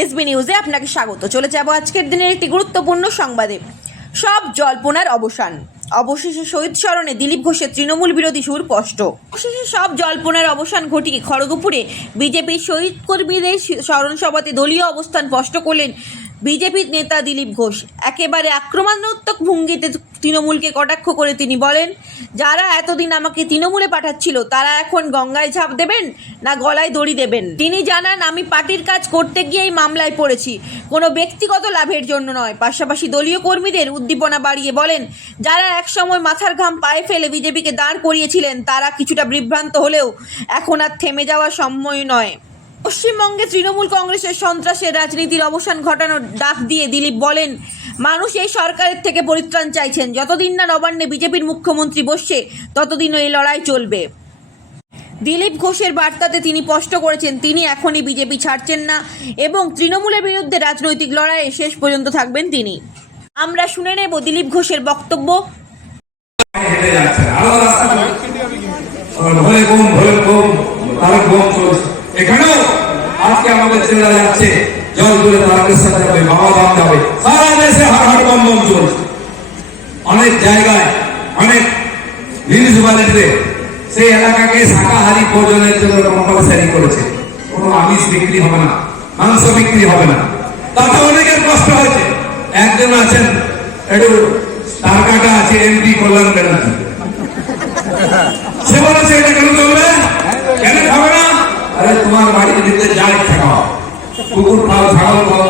SB নিউজে আপনাকে স্বাগত। চলে যাব আজকের দিনের একটি গুরুত্বপূর্ণ সংবাদে। সব জল্পনার অবসান। অবশেষে শহীদ স্মরণে দিলীপ ঘোষের তৃণমূল বিরোধী সুর স্পষ্ট। অবশেষে সব জল্পনার অবসান ঘটিয়ে খড়গপুরে বিজেপির শহীদ কর্মীদের স্মরণ সভাতে দলীয় অবস্থান স্পষ্ট করলেন বিজেপির নেতা দিলীপ ঘোষ। একেবারে আক্রমণাত্মক ভঙ্গিতে তৃণমূলকে কটাক্ষ করে তিনি বলেন, যারা এতদিন আমাকে তৃণমূলে পাঠাচ্ছিল, তারা এখন গঙ্গায় ঝাঁপ দেবেন না গলায় দড়ি দেবেন? তিনি জানান, আমি পার্টির কাজ করতে গিয়েই মামলায় পড়েছি। কোনো ব্যক্তিগত লাভের জন্য নয়। পাশাপাশি দলীয় কর্মীদের উদ্দীপনা বাড়িয়ে বলেন, যারা একসময় মাথার ঘাম পায়ে ফেলে বিজেপিকে দাঁড় করিয়েছিলেন, তারা কিছুটা বিভ্রান্ত হলেও এখন আর থেমে যাওয়া সময় নয়। পশ্চিমবঙ্গে তৃণমূল কংগ্রেসের সন্ত্রাসের রাজনীতির অবসান ঘটানোর ডাক দিয়ে দিলীপ বলেন মানুষ এই সরকারের থেকে পরিত্রাণ চাইছেন। যতদিন না নবান্নে বিজেপির মুখ্যমন্ত্রী বসছে ততদিন এই লড়াই চলবে। দিলীপ ঘোষের বার্তাতে তিনি স্পষ্ট করেছেন, তিনি এখনই বিজেপি ছাড়ছেন না এবং তৃণমূলের বিরুদ্ধে রাজনৈতিক লড়াইয়ে শেষ পর্যন্ত থাকবেন তিনি। আমরা শুনে নেব দিলীপ ঘোষের বক্তব্য। এখানেও আজকে আমাদের ছেলেরা যাচ্ছে তুলে তারকেশ্বর যাবে বাবা ধাম যাবে সারা দেশে হার হার বম বম চলছে। অনেক জায়গায়, অনেক মিউনিসিপালিটিতে সেই এলাকাকে শাকাহারি ভোজনের জন্য কম্পালসারি করেছে। কোনো আমিষ বিক্রি হবে না, মাংস বিক্রি হবে না। তাতে অনেকের কষ্ট হয়েছে। একজন আছেন একটু টাকাটা আছে এমপি কল্যাণ ব্যানার্জি সে বলেছে এটা কেন চলবে কেন খাবে না আরে তোমার বাড়িতে দিতে যা ইচ্ছা খাও কুকুর খাও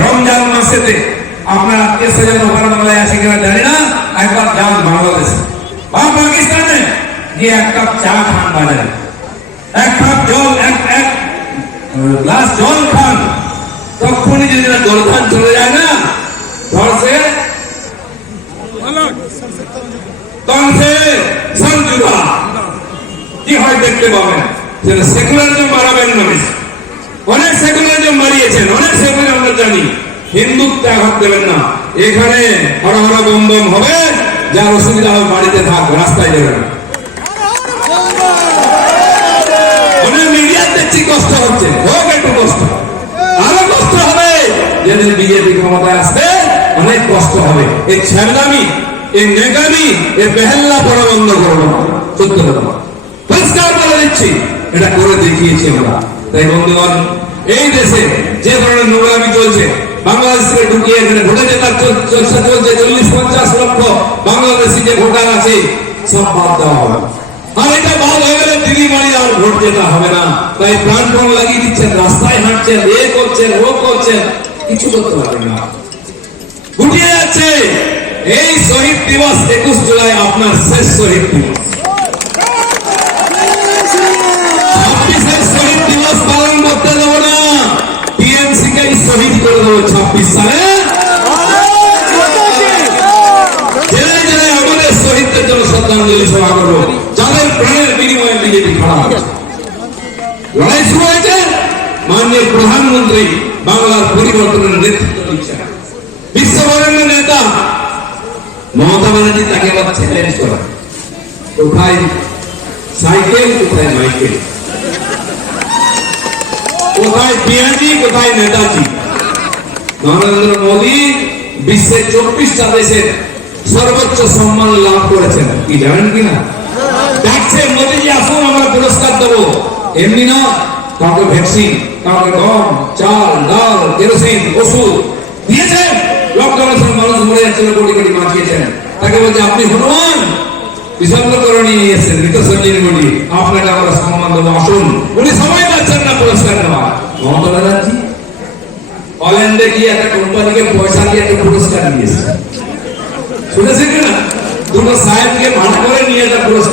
রমজান মাসেতে আপনার আত্মীয় ওখানে বাংলায় আছে কিনা জানি না, একবার যান বাংলাদেশে। বা পাকিস্তানে গিয়ে এক কাপ চা খান বাজারে। এক কাপ জল, এক এক গ্লাস জল খান। তখনই যদি জলখান চলে যায় না। ধরছে তখন সংযুগা কি হয় দেখতে পাবেন? সেকুলারিজম বাড়াবেন না অনেক সেকুলারিজম বাড়িয়েছেন, অনেক সেকুলার জানি হিন্দুত্বে আঘাত দেবেন না। এখানে হরা হরা বম হবে, যার অসুবিধা বাড়িতে থাক, রাস্তায় যাবে না। অনেক কষ্ট হবে। এই ছ্যাবলামি এই নেগামি এটা করে দেখিয়েছি আমরা। তাই বন্ধুগণ এই দেশে যে ধরনের নোংরামি চলছে, বাংলাদেশকে ঢুকিয়ে এখানে ভোটে জেতার চেষ্টা চলছে চল্লিশ, পঞ্চাশ লক্ষ বাংলাদেশি যে ভোটার আছে, সব বাদ দেওয়া হবে। আর এটা বাদ হয়ে গেলে দিল্লি বাড়ি আর ভোট জেতা হবে না। তাই প্রাণপণ লাগিয়ে দিচ্ছেন, রাস্তায় হাঁটছেন, এ করছেন, ও করছেন, কিছু করতে পারবেন না। গুটিয়ে যাচ্ছে, এই শহীদ দিবস একুশ জুলাই আপনার শেষ শহীদ দিবস। সালে জেলায় জেলায় আমাদের শহীদদের জন্য শ্রদ্ধাঞ্জলি সভা করব। যাদের প্রাণের বিনিময়ে বিজেপি খাড়া আছে লড়াই শুরু হয়েছে। মাননীয় প্রধানমন্ত্রী বাংলার পরিবর্তনের নেতৃত্ব দিচ্ছেন। বিশ্ববরেণ্য নেতা মমতা ব্যানার্জি তাকে আবার চ্যালেঞ্জ করা। কোথায় সাইকেল কোথায় মাইকেল? কোথায় পিয়াজি কোথায় নেতাজি? নরেন্দ্র মোদী বিশ্বের চব্বিশটা দেশের সর্বোচ্চ সম্মান লাভ করেছেন। কি জানেন কি না? ডাকছে মোদীজি, আসুন আমরা পুরস্কার দেবো। এমনি না, কাউকে ভ্যাকসিন কাউকে গম, চাল, ডাল, কেরোসিন, ওষুধ দিয়েছেন। লকডাউনের মানুষ মরে যাচ্ছিল, কোটি কোটি বাঁচিয়েছেন। তাকে বলছে, আপনি হনুমান বিশালকরণী নিয়ে এসেছেন, মৃত সঞ্জীবনী আপনাকে আমরা সম্মান দেবো, আসুন। উনি সময় পাচ্ছেন না পুরস্কার নেওয়া মমতা ব্যানার্জি হল্যান্ডে গিয়ে একটা কোম্পানিকে পয়সা দিয়ে একটা পুরস্কার নিয়েছে। শুনেছেন কিনা দুটো সাহেবকে ভাড়া করে নিয়ে একটা পুরস্কার